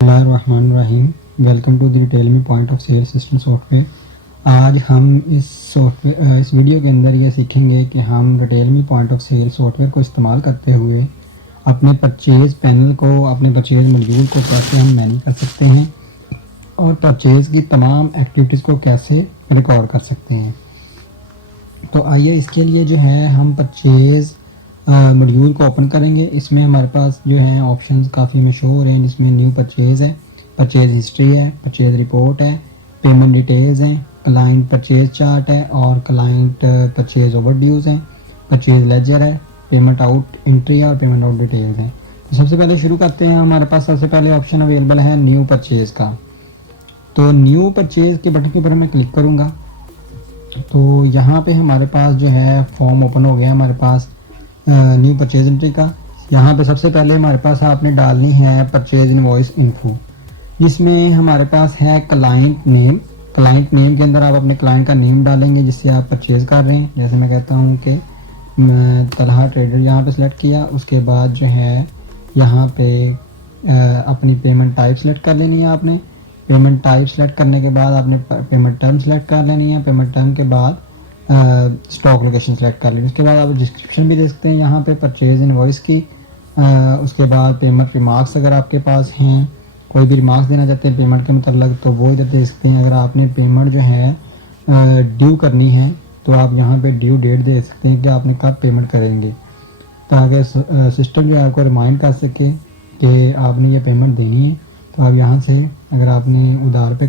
Bismillahirrahmanirrahim। Welcome to the retail me point of sale system software. आज हम इस video के अंदर ये सीखेंगे कि हम retail me point of sale software को इस्तेमाल करते हुए अपने परचेज़ पैनल को, अपने परचेज़ मॉड्यूल को कैसे हम मैनेज कर सकते हैं और परचेज़ की तमाम एक्टिविटीज़ को कैसे रिकॉर्ड कर सकते हैं। तो आइए इसके लिए जो है हम परचेज़ मॉड्यूल को ओपन करेंगे। इसमें हमारे पास जो है ऑप्शंस काफ़ी मशहूर हैं, जिसमें न्यू परचेज़ है, परचेज़ हिस्ट्री है, परचेज़ रिपोर्ट है, पेमेंट डिटेल्स हैं, क्लाइंट परचेज़ चार्ट है और क्लाइंट परचेज़ ओवरड्यूज है, परचेज़ लेजर है, पेमेंट आउट एंट्री है और पेमेंट आउट डिटेल्स हैं। तो सबसे पहले शुरू करते हैं। हमारे पास सबसे पहले ऑप्शन अवेलेबल है न्यू परचेज़ का। तो न्यू परचेज़ के बटन के ऊपर मैं क्लिक करूँगा तो यहाँ पे हमारे पास जो है फॉर्म ओपन हो गया हमारे पास न्यू परचेज एंट्री का। यहाँ पे सबसे पहले हमारे पास आपने डालनी है परचेज इनवॉइस इन्फो, जिसमें हमारे पास है क्लाइंट नेम। क्लाइंट नेम के अंदर आप अपने क्लाइंट का नेम डालेंगे जिससे आप परचेज कर रहे हैं। जैसे मैं कहता हूँ कि तलहा ट्रेडर यहाँ पे सिलेक्ट किया। उसके बाद जो है यहाँ पे अपनी पेमेंट टाइप सेलेक्ट कर लेनी है आपने। पेमेंट टाइप सेलेक्ट करने के बाद आपने पेमेंट टर्म सेलेक्ट कर लेनी है। पेमेंट टर्म के बाद स्टॉक लोकेशन सेलेक्ट कर लेनी। उसके बाद आप डिस्क्रिप्शन भी दे सकते हैं यहाँ पे परचेज इनवॉइस की। उसके बाद पेमेंट रिमार्क्स अगर आपके पास हैं, कोई भी रिमार्क्स देना चाहते हैं पेमेंट के मतलब तो वो इधर दे सकते हैं। अगर आपने पेमेंट जो है ड्यू करनी है तो आप यहाँ पे ड्यू डेट दे सकते हैं कि आपने कब पेमेंट करेंगे, ताकि सिस्टम जो है आपको रिमाइंड कर सके कि आपने ये पेमेंट देनी है। तो आप यहाँ से अगर आपने उधार पे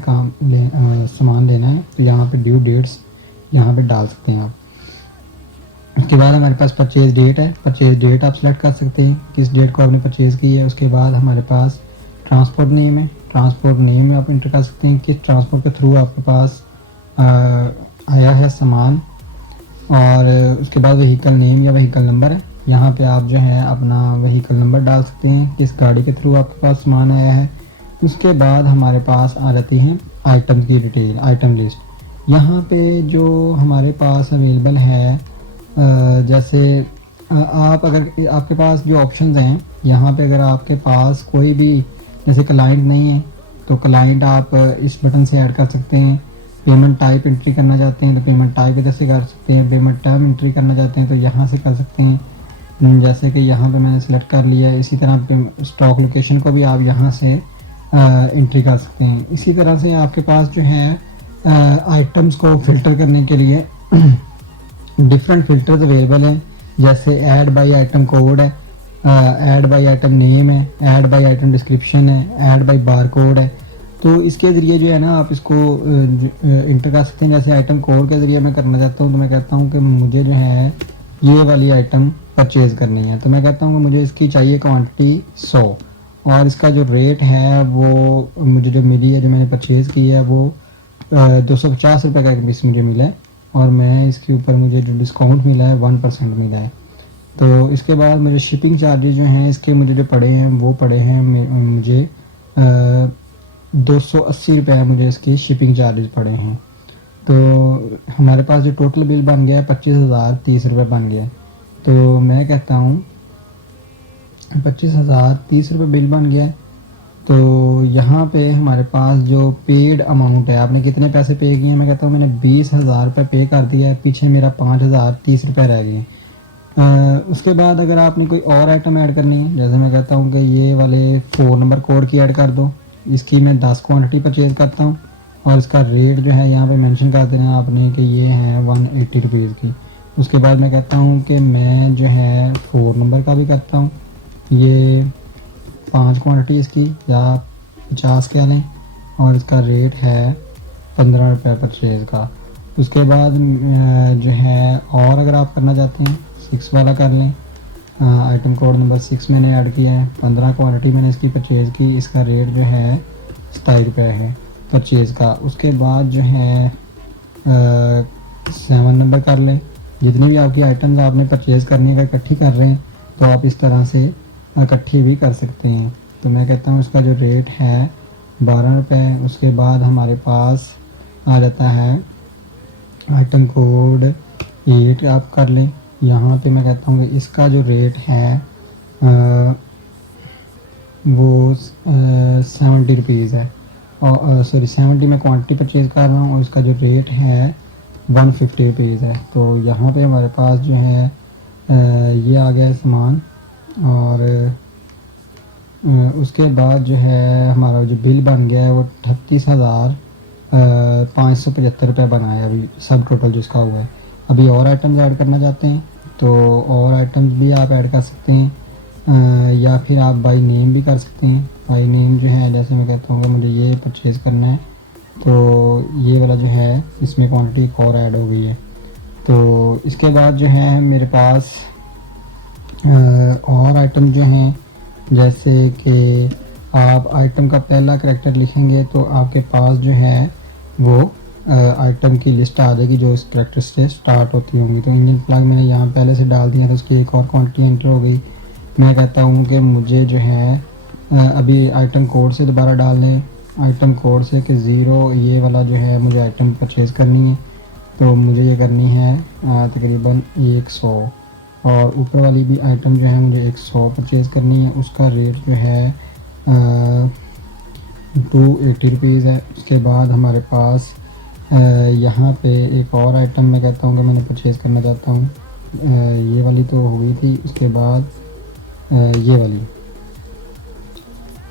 सामान लेना है तो यहाँ पे ड्यू डेट्स यहाँ पे डाल सकते हैं आप। उसके बाद हमारे पास परचेज डेट है। परचेज डेट आप सेलेक्ट कर सकते हैं किस डेट को आपने परचेज़ की है। उसके बाद हमारे पास ट्रांसपोर्ट नेम है। ट्रांसपोर्ट नेम में आप इंटर कर सकते हैं किस ट्रांसपोर्ट के थ्रू आपके पास आया है सामान। और उसके बाद व्हीकल नेम या व्हीकल नंबर है। यहाँ पे आप जो है अपना व्हीकल नंबर डाल सकते हैं किस गाड़ी के थ्रू आपके पास सामान आया है। उसके बाद हमारे पास आ जाती हैं आइटम की डिटेल, आइटम लिस्ट। यहाँ पे जो हमारे पास अवेलेबल है जैसे आप अगर आपके पास जो ऑप्शंस हैं यहाँ पे अगर आपके पास कोई भी जैसे क्लाइंट नहीं है तो क्लाइंट आप इस बटन से ऐड कर सकते हैं। पेमेंट टाइप एंट्री करना चाहते हैं तो पेमेंट टाइप इधर से कर सकते हैं। पेमेंट टर्म एंट्री करना चाहते हैं तो यहाँ से कर सकते हैं, जैसे कि यहाँ पे मैंने सेलेक्ट कर लिया है। इसी तरह स्टॉक लोकेशन को भी आप यहाँ से एंट्री कर सकते हैं। इसी तरह से आपके पास जो है आइटम्स को फिल्टर करने के लिए डिफरेंट फिल्टर्स अवेलेबल हैं। जैसे ऐड बाय आइटम कोड है, ऐड बाय आइटम नेम है, ऐड बाय आइटम डिस्क्रिप्शन है, ऐड बाय बार कोड है। तो इसके ज़रिए जो है ना आप इसको इंटर कर सकते हैं। जैसे आइटम कोड के ज़रिए मैं करना चाहता हूँ तो मैं कहता हूँ कि मुझे जो है ये वाली आइटम परचेज़ करनी है। तो मैं कहता हूँ कि मुझे इसकी चाहिए क्वान्टिटी 100 और इसका जो रेट है वो मुझे जो मिली है, जो मैंने परचेज़ की है वो 250 रुपये का एक पीस मुझे मिला है। और मैं इसके ऊपर मुझे जो डिस्काउंट मिला है 1% मिला है। तो इसके बाद मुझे शिपिंग चार्जेस जो हैं इसके मुझे जो पड़े हैं वो पड़े हैं मुझे 280 रुपये मुझे इसके शिपिंग चार्जेस पड़े हैं। तो हमारे पास जो टोटल बिल बन गया है 25,030 रुपये बन गया है। तो मैं कहता हूँ 25,030 रुपये बिल बन गया है। तो यहाँ पे हमारे पास जो पेड अमाउंट है, आपने कितने पैसे पे किए हैं, मैं कहता हूँ मैंने 20,000 रुपये पे कर दिया है। पीछे मेरा 5,030 रुपये रह गए हैं। उसके बाद अगर आपने कोई और आइटम ऐड करनी है, जैसे मैं कहता हूँ कि ये वाले 4 नंबर कोड की ऐड कर दो, इसकी मैं 10 क्वान्टिटी परचेज़ करता हूँ और इसका रेट जो है यहाँ पे मेंशन कर देना आपने कि ये है 180 रुपीज़ की। उसके बाद मैं कहता हूँ कि मैं जो है 4 नंबर का भी करता हूँ, ये 5 क्वान्टिटी इसकी या 50 के लें और इसका रेट है 15 रुपये परचेज़ का। उसके बाद जो है और अगर आप करना चाहते हैं 6 वाला कर लें। आइटम कोड नंबर 6 मैंने ऐड किया है, 15 क्वान्टिटी मैंने इसकी परचेज़ की, इसका रेट जो है 27 रुपये है परचेज़ का। उसके बाद जो है 7 नंबर कर लें। जितनी भी आपकी आइटम्स आपने परचेज़ करनी है अगर इकट्ठी कर रहे हैं तो आप इस तरह से इकट्ठी भी कर सकते हैं। तो मैं कहता हूँ इसका जो रेट है 12 रुपये। उसके बाद हमारे पास आ जाता है आइटम कोड 8 आप कर लें। यहाँ पे मैं कहता हूँ कि इसका जो रेट है वो 70 रुपीज़ है, और सॉरी 70 में क्वांटिटी परचेज़ कर रहा हूँ और इसका जो रेट है 150 रुपीज़ है। तो यहाँ पे हमारे पास जो है ये आ गया है सामान, और उसके बाद जो है हमारा जो बिल बन गया है वो 38,575 रुपये बना है अभी, सब टोटल जिसका हुआ है। अभी और आइटम्स ऐड करना चाहते हैं तो और आइटम्स भी आप ऐड कर सकते हैं, या फिर आप बाई नेम भी कर सकते हैं। बाई नेम जो है, जैसे मैं कहता हूँ कि मुझे ये परचेज़ करना है, तो ये वाला जो है इसमें क्वांटिटी एक और ऐड हो गई है। तो इसके बाद जो है मेरे पास और आइटम जो हैं, जैसे कि आप आइटम का पहला करैक्टर लिखेंगे तो आपके पास जो है वो आइटम की लिस्ट आ जाएगी जो इस करैक्टर से स्टार्ट होती होंगी। तो इंजन प्लग मैंने यहाँ पहले से डाल दिया था, उसकी एक और क्वांटिटी एंटर हो गई। मैं कहता हूँ कि मुझे जो है अभी आइटम कोड से दोबारा डाल लें, आइटम कोड से कि 0 ये वाला जो है मुझे आइटम परचेज़ करनी है। तो मुझे ये करनी है तकरीबन 100, और ऊपर वाली भी आइटम जो है मुझे 100 परचेज़ करनी है। उसका रेट जो है 280 रुपीज़ है। उसके बाद हमारे पास यहाँ पे एक और आइटम मैं कहता हूँ कि मैंने परचेज़ करना चाहता हूँ, ये वाली तो हो गई थी। उसके बाद ये वाली,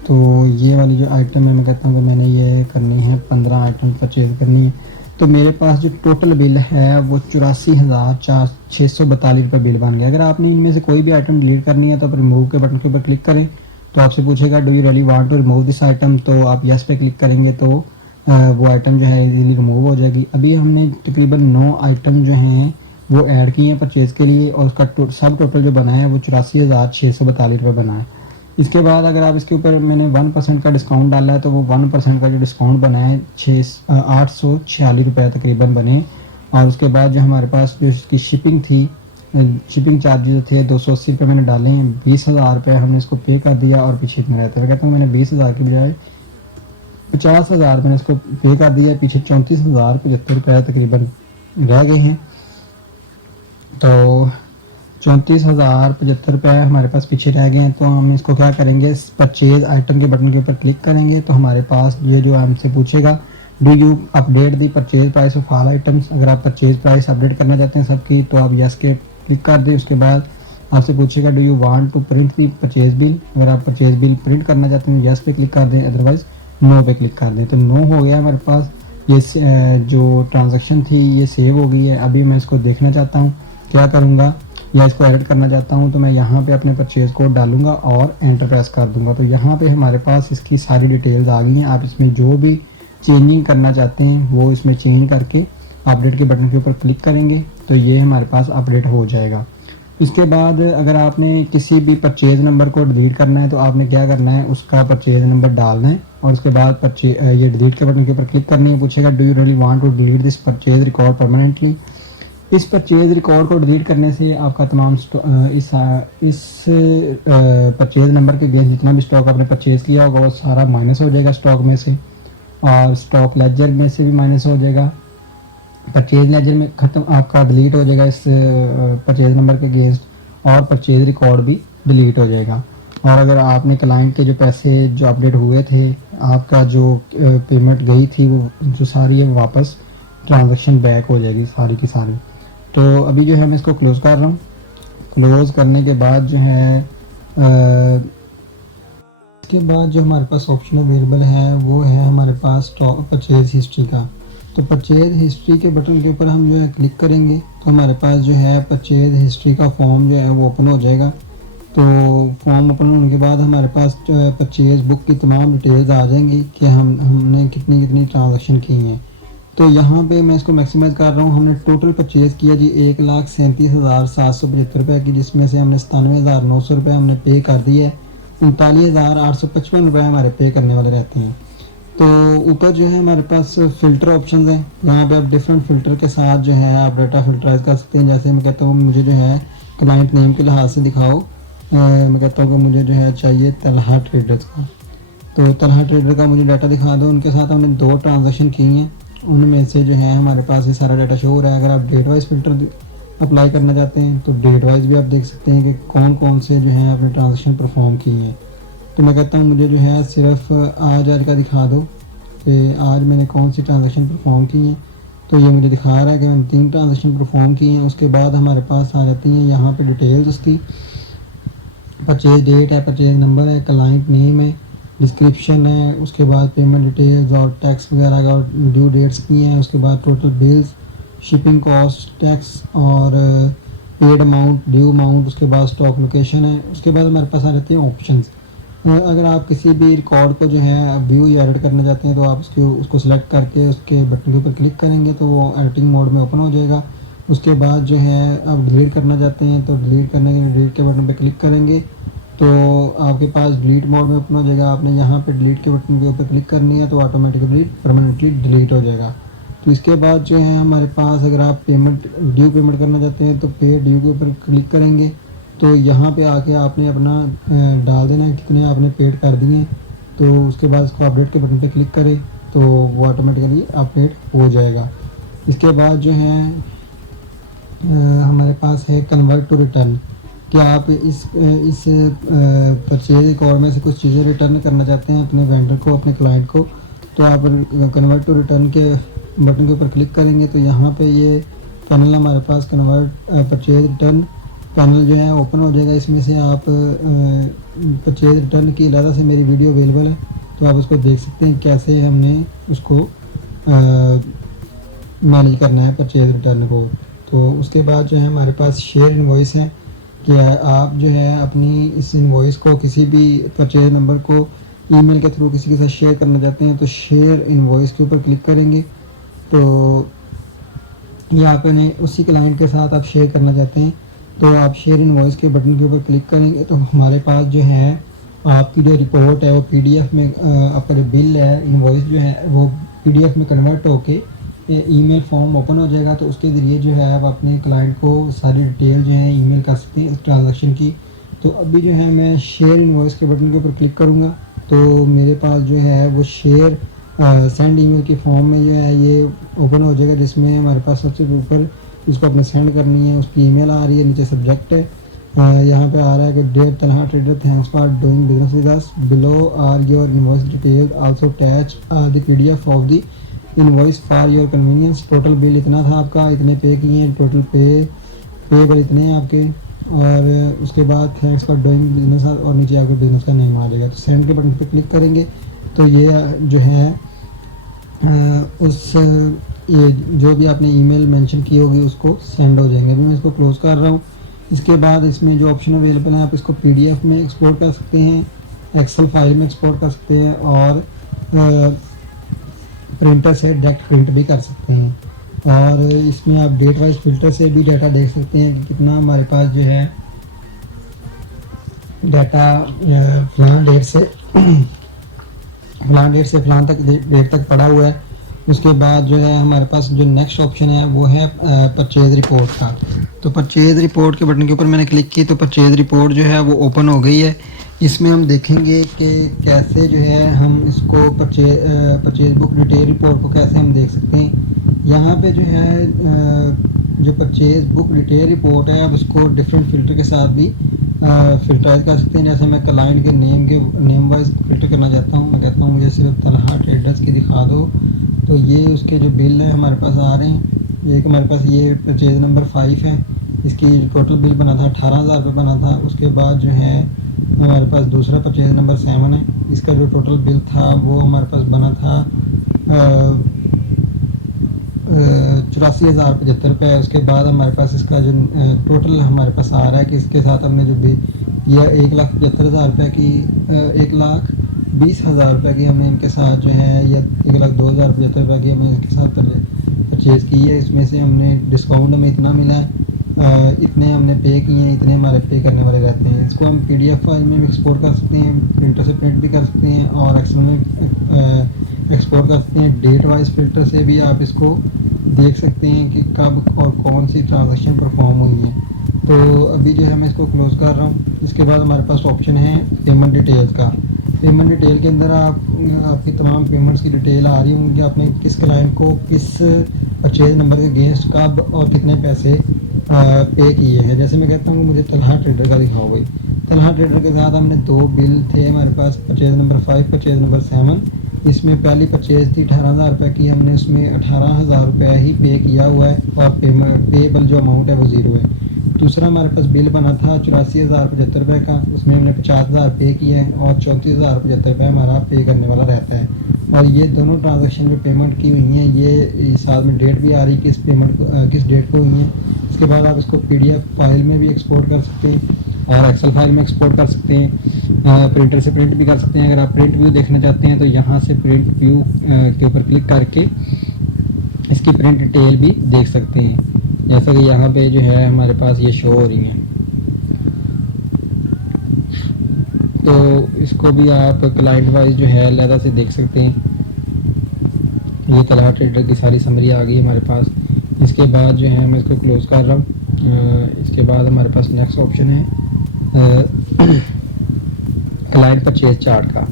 तो ये वाली जो आइटम है मैं कहता हूँ कि मैंने ये करनी है 15 आइटम परचेज़ करनी है। तो मेरे पास जो टोटल बिल है वो 84,642 रुपये बिल बन गया। अगर आपने इनमें से कोई भी आइटम डिलीट करनी है तो आप रिमूव के बटन के ऊपर क्लिक करें, तो आपसे पूछेगा do you really want to remove this item, तो आप यस पे क्लिक करेंगे तो वो आइटम जो है इजीली रिमूव हो जाएगी। अभी हमने तकरीबन 9 आइटम जो हैं वो ऐड किए हैं परचेज़ के लिए, और उसका सब टोटल जो बना है वो 84,642 रुपये बना है। इसके बाद अगर आप इसके ऊपर मैंने 1% का डिस्काउंट डाला है, तो वो 1% का जो डिस्काउंट बना है 846 रुपये तकरीबन बने। और उसके बाद जो हमारे पास जो इसकी शिपिंग थी, शिपिंग चार्जेस थे 280 रुपये मैंने डाले हैं, 20,000 रुपये हमने इसको पे कर दिया। और पीछे इतना रहता है, कहता हूँ मैंने 20,000 की बजाय 50,000 मैंने इसको पे कर दिया, पीछे 34,075 रुपये तकरीबन रह गए हैं। तो 34,075 रुपये हमारे पास पीछे रह गए हैं। तो हम इसको क्या करेंगे, परचेज आइटम के बटन के ऊपर क्लिक करेंगे तो हमारे पास ये जो हमसे पूछेगा do you update the purchase price of all items. अगर आप परचेज प्राइस अपडेट करना चाहते हैं सबकी, तो आप यस के क्लिक कर दें। उसके बाद आपसे पूछेगा do you want to print the purchase bill. अगर आप परचेज बिल प्रिंट करना चाहते हैं यस पे क्लिक कर दें, अदरवाइज नो पे क्लिक कर दें। तो नो हो गया हमारे पास, ये जो ट्रांजेक्शन थी ये सेव हो गई है। अभी मैं इसको देखना चाहता हूँ, क्या करूँगा, या इसको एडिट करना चाहता हूँ, तो मैं यहाँ पे अपने परचेज कोड डालूंगा और एंटर प्रेस कर दूंगा। तो यहाँ पे हमारे पास इसकी सारी डिटेल्स आ गई हैं। आप इसमें जो भी चेंजिंग करना चाहते हैं वो इसमें चेंज करके अपडेट के बटन के ऊपर क्लिक करेंगे तो ये हमारे पास अपडेट हो जाएगा। इसके बाद अगर आपने किसी भी परचेज नंबर को डिलीट करना है तो आपने क्या करना है, उसका परचेज नंबर डालना है और उसके बाद ये डिलीट के बटन के ऊपर क्लिक करनी है। पूछेगा do you really want to delete this purchase record permanently. इस परचेज रिकॉर्ड को डिलीट करने से आपका तमाम इस परचेज नंबर के अगेंस्ट जितना भी स्टॉक आपने परचेज किया होगा वो सारा माइनस हो जाएगा स्टॉक में से, और स्टॉक लेजर में से भी माइनस हो जाएगा। परचेज लेजर में ख़त्म आपका डिलीट हो जाएगा इस परचेज नंबर के अगेंस्ट, और परचेज रिकॉर्ड भी डिलीट हो जाएगा। और अगर आपने क्लाइंट के जो पैसे जो अपडेट हुए थे, आपका जो पेमेंट गई थी वो जो सारी है वापस ट्रांजैक्शन बैक हो जाएगी सारी की सारी। तो अभी जो है मैं इसको क्लोज़ कर रहा हूँ। क्लोज़ करने के बाद जो है इसके बाद जो हमारे पास ऑप्शन अवेलेबल है वो है हमारे पास स्टॉक परचेज हिस्ट्री का। तो परचेज हिस्ट्री के बटन के ऊपर हम जो है क्लिक करेंगे तो हमारे पास जो है परचेज हिस्ट्री का फॉर्म जो है वो ओपन हो जाएगा। तो फॉर्म ओपन होने के बाद हमारे पास परचेज बुक की तमाम डिटेल्स आ जाएंगी कि हमने कितनी कितनी ट्रांजैक्शन की हैं। तो यहाँ पे मैं इसको मैक्सिमाइज़ कर रहा हूँ। हमने टोटल परचेज़ किया जी 1,37,775 रुपये की, जिसमें से हमने 97,900 रुपये हमने पे कर दिए है। 39,855 रुपये हमारे पे करने वाले रहते हैं। तो ऊपर जो है हमारे पास फ़िल्टर ऑप्शंस हैं, यहाँ पे आप डिफरेंट फ़िल्टर के साथ जो है आप डाटा फिल्टराइज कर सकते हैं। जैसे मैं कहता हूँ मुझे जो है क्लाइंट नेम के लिहाज से दिखाओ, मैं कहता हूँ कि मुझे जो है चाहिए तलहा ट्रेडर्स का, तो तलहा ट्रेडर का मुझे डाटा दिखा दो। उनके साथ हमने 2 ट्रांजेक्शन की हैं, उनमें से जो है हमारे पास ये सारा डाटा शो हो रहा है। अगर आप डेट वाइज फ़िल्टर अप्लाई करना चाहते हैं तो डेट वाइज भी आप देख सकते हैं कि कौन कौन से जो हैं आपने ट्रांजेक्शन परफॉर्म किए हैं। तो मैं कहता हूँ मुझे जो है सिर्फ आज का दिखा दो कि आज मैंने कौन सी ट्रांजेक्शन परफॉर्म की हैं। तो ये मुझे दिखा रहा है कि मैंने 3 ट्रांजेक्शन परफॉर्म की हैं। उसके बाद हमारे पास आ जाती हैं यहाँ पे डिटेल्स उसकी, परचेज डेट है, परचेज नंबर है, क्लाइंट नेम है, डिस्क्रिप्शन है, उसके बाद पेमेंट डिटेल्स और टैक्स वगैरह का ड्यू डेट्स की हैं, उसके बाद total bills, shipping cost, tax और पेड अमाउंट, ड्यू अमाउंट, उसके बाद स्टॉक लोकेशन है। उसके बाद हमारे पास आ जाती हैं ऑप्शंस। अगर आप किसी भी रिकॉर्ड को जो है व्यू या एडिट करना चाहते हैं तो आप उसको सेलेक्ट करके उसके बटन के ऊपर क्लिक करेंगे तो वो एडिटिंग मोड में ओपन हो जाएगा। उसके बाद जो है आप डिलीट करना चाहते हैं तो डिलीट करने के लिए डिलीट के बटन पे क्लिक करेंगे तो आपके पास डिलीट मोड में ओपन हो जाएगा। आपने यहाँ पे डिलीट के बटन के ऊपर क्लिक करनी है तो ऑटोमेटिकली परमानेंटली डिलीट हो जाएगा। तो इसके बाद जो है हमारे पास अगर आप ड्यू पेमेंट करना चाहते हैं तो पे ड्यू के ऊपर क्लिक करेंगे तो यहाँ पे आके आपने अपना डाल देना है कितने आपने पेड कर दिए। तो उसके बाद इसको अपडेट के बटन पे क्लिक करें तो वो ऑटोमेटिकली अपडेट हो जाएगा। इसके बाद जो है हमारे पास है कन्वर्ट टू रिटर्न कि आप इस परचेज रिकॉर्ड में से कुछ चीज़ें रिटर्न करना चाहते हैं अपने वेंडर को, अपने क्लाइंट को। तो आप कन्वर्ट टू रिटर्न के बटन के ऊपर क्लिक करेंगे तो यहाँ पे ये पैनल हमारे पास कन्वर्ट परचेज रिटर्न पैनल जो है ओपन हो जाएगा। इसमें से आप परचेज रिटर्न की अलग से मेरी वीडियो अवेलेबल है तो आप उसको देख सकते हैं कैसे हमने उसको मैनेज करना है परचेज रिटर्न को। तो उसके बाद जो है हमारे पास शेयर इनवॉइस है कि आप जो है अपनी इस इनवॉइस को किसी भी परचेज नंबर को ईमेल के थ्रू किसी के साथ शेयर करना चाहते हैं तो शेयर इनवॉइस के ऊपर क्लिक करेंगे तो यहाँ पे उसी क्लाइंट के साथ आप शेयर करना चाहते हैं तो आप शेयर इनवॉइस के बटन के ऊपर क्लिक करेंगे तो हमारे पास जो है आपकी जो रिपोर्ट है वो पीडीएफ में आपका जो बिल है इनवॉइस जो है वो पीडीएफ में कन्वर्ट होके ईमेल फॉर्म ओपन हो जाएगा। तो उसके ज़रिए जो है आप अपने क्लाइंट को सारी डिटेल जो है ईमेल कर सकते हैं इस ट्रांजैक्शन की। तो अभी जो है मैं शेयर इनवॉइस के बटन के ऊपर क्लिक करूँगा तो मेरे पास जो है वो शेयर सेंड ईमेल की फॉर्म में जो है ये ओपन हो जाएगा जिसमें हमारे पास सबसे ऊपर इसको अपने सेंड करनी है उसकी ईमेल आ रही है, नीचे सब्जेक्ट है, यहाँ पे आ रहा है कि dear Tanha trader thanks for doing business with us, below are your invoice details, also attach the PDF of the invoice for your convenience. Total bill इतना था आपका, इतने पे किए हैं, टोटल पेबल इतने हैं आपके, और उसके बाद थैंक्स फॉर डूइंग बिजनेस और नीचे आपको बिजनेस का नेम आ जाएगा। तो सेंड के बटन पे क्लिक करेंगे तो ये जो है ये जो भी आपने ईमेल मेंशन की होगी उसको सेंड हो जाएंगे। अभी मैं इसको क्लोज कर रहा हूँ। इसके बाद इसमें जो ऑप्शन अवेलेबल है आप इसको पीडीएफ में एक्सपोर्ट कर सकते हैं, एक्सेल फाइल में एक्सपोर्ट कर सकते हैं और प्रिंटर से डायरेक्ट प्रिंट भी कर सकते हैं। और इसमें आप डेट वाइज फिल्टर से भी डाटा देख सकते हैं कि कितना हमारे पास जो है डाटा फलां डेट से फलां तक डेट तक पड़ा हुआ है। उसके बाद जो है हमारे पास जो नेक्स्ट ऑप्शन है वो है परचेज रिपोर्ट का। तो परचेज रिपोर्ट के बटन के ऊपर मैंने क्लिक की तो परचेज रिपोर्ट जो है वो ओपन हो गई है। इसमें हम देखेंगे कि कैसे जो है हम इसको परचेज बुक डिटेल रिपोर्ट को कैसे हम देख सकते हैं। यहाँ पे जो है जो परचेज बुक डिटेल रिपोर्ट है अब इसको डिफरेंट फिल्टर के साथ भी फिल्टराइज कर सकते हैं। जैसे मैं क्लाइंट के नेम वाइज फिल्टर करना चाहता हूँ, मैं कहता हूँ मुझे सिर्फ तनहा ट्रेडर्स की दिखा दो तो ये उसके जो बिल हैं हमारे पास आ रहे हैं। एक हमारे पास ये परचेज नंबर 5 है, इसकी टोटल बिल बना था 18,000 रुपये बना था। उसके बाद जो है हमारे पास दूसरा परचेज नंबर 7 है, इसका जो टोटल बिल था वो हमारे पास बना था 84,075 रुपये। उसके बाद हमारे पास इसका जो टोटल हमारे पास आ रहा है कि इसके साथ हमने जो बिल यह 1,75,000 रुपये की 1,20,000 रुपये की हमने इनके साथ जो है या 1,02,075 रुपये की हमने इसके साथ परचेज़ की है। इसमें से हमने डिस्काउंट हमें इतना मिला है, इतने हमने पे किए हैं, इतने हमारे पे करने वाले रहते हैं। इसको हम पीडीएफ फाइल में एक्सपोर्ट कर सकते हैं, प्रिंटर से प्रिंट भी कर सकते हैं और एक्सेल में एक्सपोर्ट कर सकते हैं। डेट वाइज फिल्टर से भी आप इसको देख सकते हैं कि कब और कौन सी ट्रांजैक्शन परफॉर्म हुई है। तो अभी जो है मैं इसको क्लोज़ कर रहा हूँ। इसके बाद हमारे पास ऑप्शन है पेमेंट डिटेल्स का। पेमेंट डिटेल के अंदर आपकी तमाम पेमेंट्स की डिटेल आ रही होंगी, आपने किस क्लाइंट को किस परचेज नंबर के अगेंस्ट कब और कितने पैसे पे किए हैं। जैसे मैं कहता हूँ मुझे तलहा ट्रेडर का दिखाओ भाई। तलहा ट्रेडर के साथ हमने 2 बिल थे हमारे पास, परचेज नंबर 5, परचेज नंबर 7। इसमें पहली परचेज थी 18,000 रुपये की, हमने उसमें 18,000 रुपये ही पे किया हुआ है और पेबल जो अमाउंट है वो ज़ीरो है। दूसरा हमारे पास बिल बना था 84,075 रुपये का, उसमें हमने 50,000 पे किए हैं और 34,075 रुपये हमारा पे करने वाला रहता है। और ये दोनों ट्रांजैक्शन जो पेमेंट की हुई हैं ये साथ में डेट भी आ रही है किस पेमेंट किस डेट को हुई हैं। इसके बाद आप इसको पीडीएफ फाइल में भी एक्सपोर्ट कर सकते हैं और एक्सेल फाइल में एक्सपोर्ट कर सकते हैं, प्रिंटर से प्रिंट भी कर सकते हैं। अगर आप प्रिंट व्यू देखना चाहते हैं तो यहाँ से प्रिंट व्यू के ऊपर क्लिक करके इसकी प्रिंट डिटेल भी देख सकते हैं, जैसा कि यहाँ पे जो है हमारे पास ये शो हो रही हैं। तो इसको भी आप क्लाइंट वाइज जो है अलग से देख सकते हैं। ये तलहा ट्रेडर की सारी समरी आ गई हमारे पास। इसके बाद जो है मैं इसको क्लोज कर रहा हूँ। इसके बाद हमारे पास नेक्स्ट ऑप्शन है क्लाइंट परचेज चार्ट का।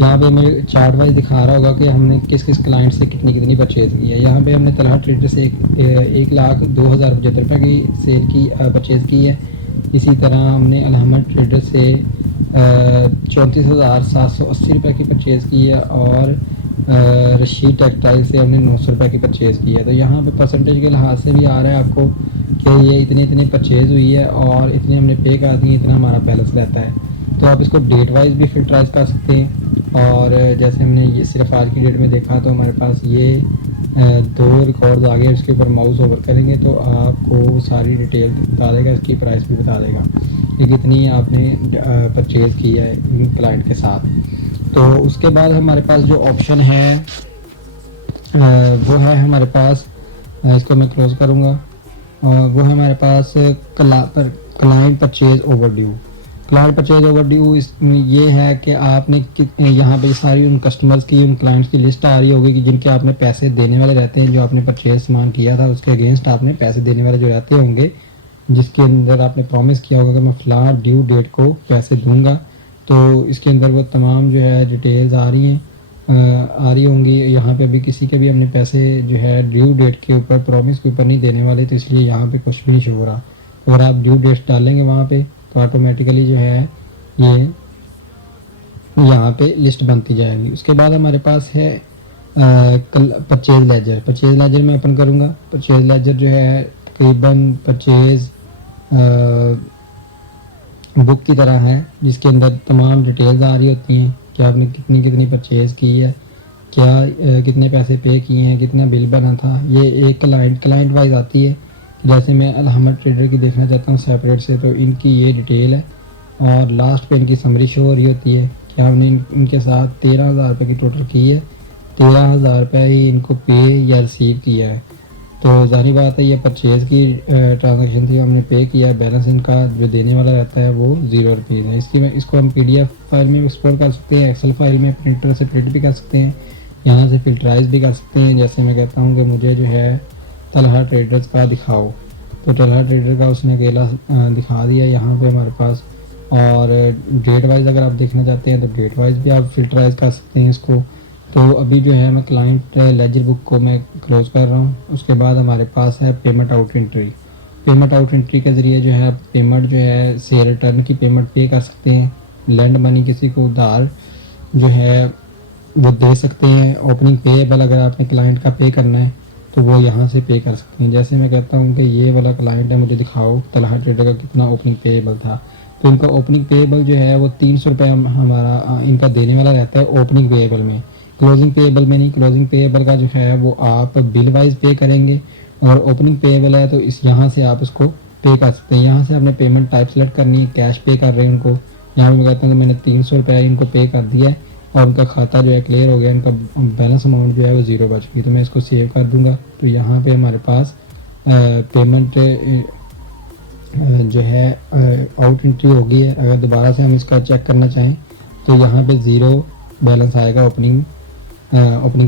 यहाँ पे मेरे चार्ट वाइज दिखा रहा होगा कि हमने किस किस क्लाइंट से कितनी कितनी परचेज की है। यहाँ पे हमने तलहा ट्रेडर से 1,02,075 रुपये की सेल की परचेज़ की है। इसी तरह हमने अलहमद ट्रेडर से 34,780 रुपये की परचेज़ की है और रशीद टेक्सटाइल से हमने 900 रुपये की परचेज़ की है। तो यहाँ पे परसेंटेज के लिहाज से भी आ रहा है आपको कि ये इतनी इतनी परचेज़ हुई है और इतने हमने पे कर दी, इतना हमारा बैलेंस रहता है। तो आप इसको डेट वाइज भी फिल्टराइज कर सकते हैं। और जैसे हमने ये सिर्फ आज की डेट में देखा तो हमारे पास ये 2 रिकॉर्ड्स आ गए। इसके ऊपर माउस ओवर करेंगे तो आपको सारी डिटेल बता देगा, इसकी प्राइस भी बता देगा कि कितनी आपने परचेज़ की है इन क्लाइंट के साथ। तो उसके बाद हमारे पास जो ऑप्शन है वो है हमारे पास, इसको मैं क्लोज करूँगा, और वो है हमारे पास client purchase overdue. Client purchase overdue ये है कि आपने यहाँ पे सारी उन कस्टमर्स की, उन क्लाइंट्स की लिस्ट आ रही होगी कि जिनके आपने पैसे देने वाले रहते हैं, जो आपने परचेज सामान किया था उसके अगेंस्ट आपने पैसे देने वाले जो रहते होंगे, जिसके अंदर आपने प्रॉमिस किया होगा कि मैं फ़लाँ ड्यू डेट को पैसे दूंगा। तो इसके अंदर वो तमाम जो है डिटेल्स आ रही हैं, आ रही होंगी। यहाँ पे अभी किसी के भी हमने पैसे जो है ड्यू डेट के ऊपर, प्रॉमिस के ऊपर नहीं देने वाले, तो इसलिए यहाँ पे कुछ भी नहीं शो हो रहा। अगर आप ड्यू डेट डालेंगे वहाँ पे तो ऑटोमेटिकली जो है ये यहाँ पे लिस्ट बनती जाएगी। उसके बाद हमारे पास है परचेज लेजर। परचेज लेजर में ओपन करूँगा। परचेज लेजर जो है तकरीबन परचेज बुक की तरह है, जिसके अंदर तमाम डिटेल्स आ रही होती हैं कि आपने कितनी कितनी परचेज़ की है, क्या कितने पैसे पे किए हैं, कितना बिल बना था। ये एक क्लाइंट वाइज आती है। जैसे मैं अलहमद ट्रेडर की देखना चाहता हूँ सेपरेट से, तो इनकी ये डिटेल है और लास्ट पे इनकी समरी शो हो रही होती है कि हमने इनके साथ 13,000 रुपये की टोटल की है, 13,000 रुपये ही इनको पे या रिसीव किया है। तो जाहिर बात है ये परचेज़ की ट्रांजैक्शन थी, हमने पे किया। बैलेंस इनका जो देने वाला रहता है वो 0 रुपीज़ है। इसको हम PDF फाइल में एक्सपोर्ट कर सकते हैं, एक्सेल फाइल में प्रिंटर से प्रिंट भी कर सकते हैं, यहाँ से फिल्टराइज भी कर सकते हैं। जैसे मैं कहता हूँ कि मुझे जो है तलहा ट्रेडर्स का दिखाओ, तो तलहा ट्रेडर का उसने अकेला दिखा दिया यहाँ पे हमारे पास। और डेट वाइज अगर आप देखना चाहते हैं तो डेट वाइज भी आप फिल्टराइज कर सकते हैं इसको। तो अभी जो है मैं क्लाइंट लेजर बुक को मैं क्लोज कर रहा हूँ। उसके बाद हमारे पास है payment out entry. Payment out entry के ज़रिए जो है पेमेंट जो है से रिटर्न की पेमेंट पे कर सकते हैं, लैंड मनी किसी को उधार जो है वो दे सकते हैं। ओपनिंग पेएबल अगर आपने क्लाइंट का पे करना है तो वो यहाँ से पे कर सकते हैं। जैसे मैं कहता हूँ कि ये वाला क्लाइंट है, मुझे दिखाओ तलहा ट्रेडर का कितना ओपनिंग पेएबल था। तो इनका ओपनिंग पेएबल जो है वो 300 रुपये हमारा इनका देने वाला रहता है ओपनिंग पेएबल में, क्लोजिंग पेएबल में नहीं। क्लोजिंग पेएबल का जो है वो आप बिल वाइज पे करेंगे और ओपनिंग पेएबल है तो इस यहाँ से आप इसको पे कर सकते हैं। यहाँ से आपने पेमेंट टाइप सेलेक्ट करनी है, कैश पे कर रहे हैं उनको। यहाँ पे मैं कहता हूँ कि मैंने 300 रुपये इनको पे कर दिया है और उनका खाता जो है क्लियर हो गया, इनका बैलेंस अमाउंट जो है वो 0 बच गई। तो मैं इसको सेव कर दूंगा। तो यहाँ पे हमारे पास पेमेंट जो है आउट एंट्री हो गई है। अगर दोबारा से हम इसका चेक करना चाहें तो यहाँ पे 0 बैलेंस आएगा ओपनिंग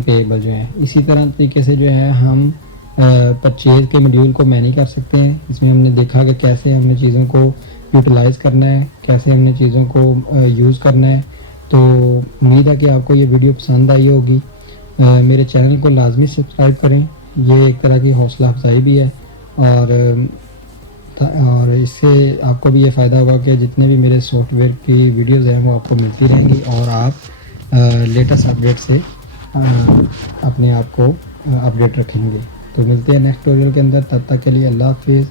पेएबल जो है। इसी तरह तरीके से जो है हम परचेज के मॉड्यूल को मैनेज कर सकते हैं। इसमें हमने देखा कि कैसे हमने चीज़ों को यूटिलाइज़ करना है, कैसे हमने चीज़ों को यूज़ करना है। तो उम्मीद है कि आपको ये वीडियो पसंद आई होगी। मेरे चैनल को लाजमी सब्सक्राइब करें, ये एक तरह की हौसला अफजाई भी है। और और इससे आपको भी ये फ़ायदा होगा कि जितने भी मेरे सॉफ्टवेयर की वीडियोज़ हैं वो आपको मिलती रहेंगी और आप लेटेस्ट अपडेट से अपने आप को अपडेट रखेंगे। तो मिलते हैं नेक्स्ट ट्यूटोरियल के अंदर, तब तक के लिए अल्लाह हाफिज़।